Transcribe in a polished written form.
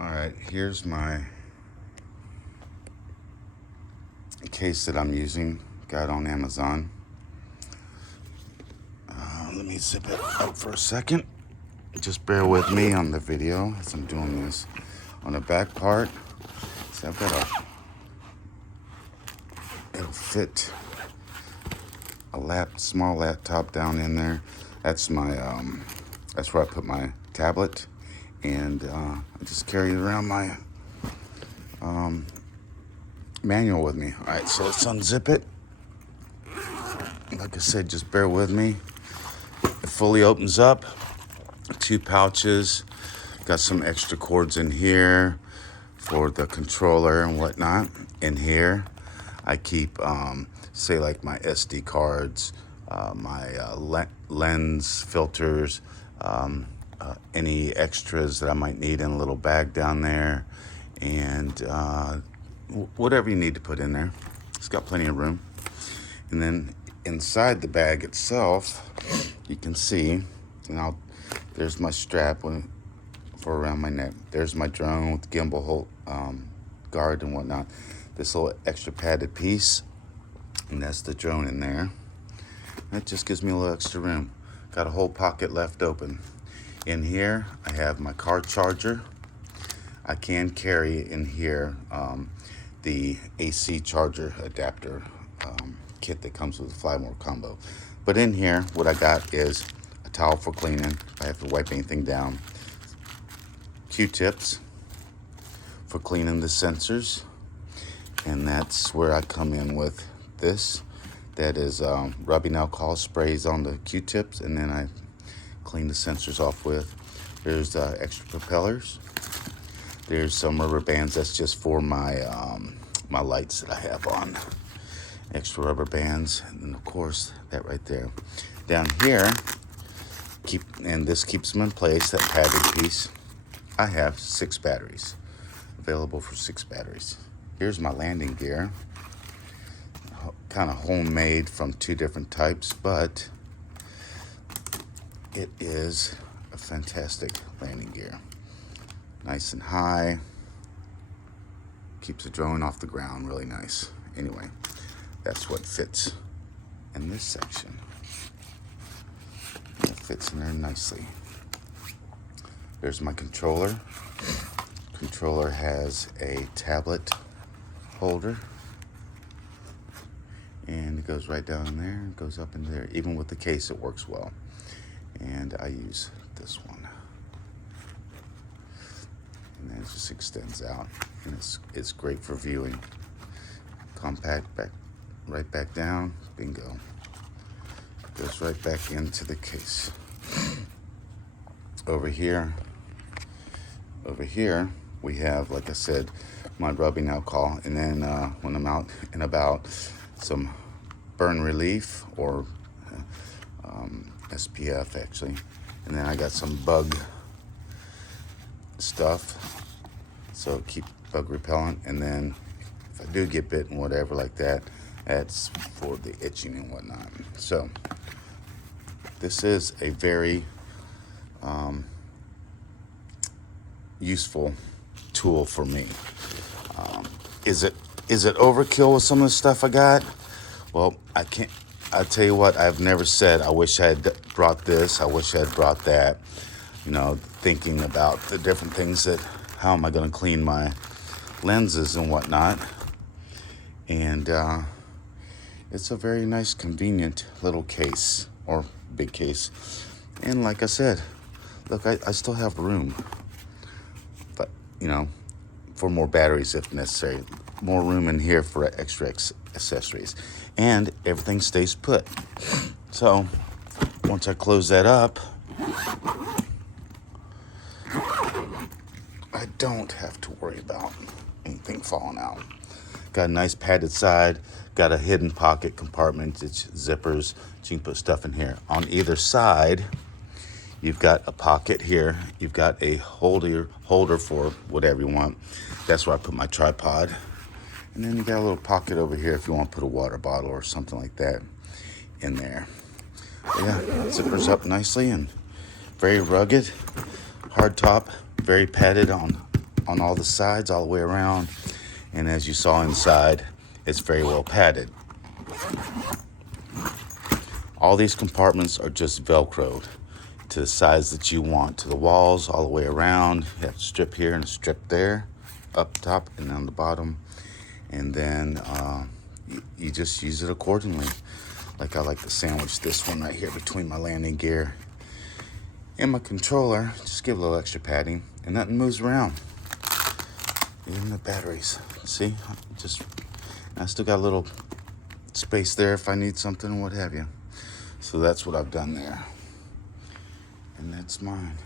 Alright, here's my case that I'm using. Got on Amazon. Let me zip it up for a second. Just bear with me on the video as I'm doing this. On the back part, see, I've got it'll fit a small laptop down in there. That's my, that's where I put my tablet. And I just carry around my manual with me. All right, so let's unzip it. Like I said, just bear with me. It fully opens up. 2 pouches. Got some extra cords in here for the controller and whatnot. In here, I keep, say, like my SD cards, my lens filters, any extras that I might need in a little bag down there, and whatever you need to put in there. It's got plenty of room. And then inside the bag itself, you can see, and there's my strap for around my neck. There's my drone with gimbal guard and whatnot. This little extra padded piece, and that's the drone in there. That just gives me a little extra room. Got a whole pocket left open. In here, I have my car charger. I can carry in here the AC charger adapter kit that comes with the Flymore combo. But in here, what I got is a towel for cleaning. If I have to wipe anything down. Q-tips for cleaning the sensors. And that's where I come in with this. That is rubbing alcohol sprays on the Q-tips, and then I clean the sensors off with. There's extra propellers. There's some rubber bands. That's just for my my lights that I have on. Extra rubber bands, and then of course that right there. Down here, this keeps them in place. That padded piece. I have 6 batteries available for 6 batteries. Here's my landing gear. Kind of homemade from 2 different types, but it is a fantastic landing gear. Nice and high. Keeps the drone off the ground really nice. Anyway, that's what fits in this section. It fits in there nicely. There's my controller. Controller has a tablet holder. And it goes right down in there and goes up in there. Even with the case, it works well. And I use this one. And then it just extends out. And it's great for viewing. Compact, right back down. Bingo. Goes right back into the case. Over here, we have, like I said, my rubbing alcohol. And then when I'm out and about, some burn relief or SPF actually, and then I got some bug stuff, so keep bug repellent. And then if I do get bit and whatever like that, that's for the itching and whatnot. So this is a very useful tool for me. Is it overkill with some of the stuff I got? Well, I tell you what, I've never said, I wish I had brought this, I wish I had brought that. You know, thinking about the different things that, how am I going to clean my lenses and whatnot. And it's a very nice, convenient little case, or big case. And like I said, look, I still have room. But, you know, for more batteries if necessary. More room in here for extra accessories. And everything stays put. So, once I close that up, I don't have to worry about anything falling out. Got a nice padded side. Got a hidden pocket compartment. It's zippers. You can put stuff in here. On either side, you've got a pocket here. You've got a holder for whatever you want. That's where I put my tripod. And then you got a little pocket over here if you want to put a water bottle or something like that in there. But yeah, zippers up nicely and very rugged, hard top, very padded on on all the sides, all the way around. And as you saw inside, it's very well padded. All these compartments are just Velcroed to the size that you want, to the walls, all the way around. You have a strip here and a strip there, up top and on the bottom. And then you just use it accordingly. Like I like to sandwich this one right here between my landing gear and my controller. Just give a little extra padding, and nothing moves around. Even the batteries. See, I still got a little space there if I need something, what have you. So that's what I've done there. And that's mine.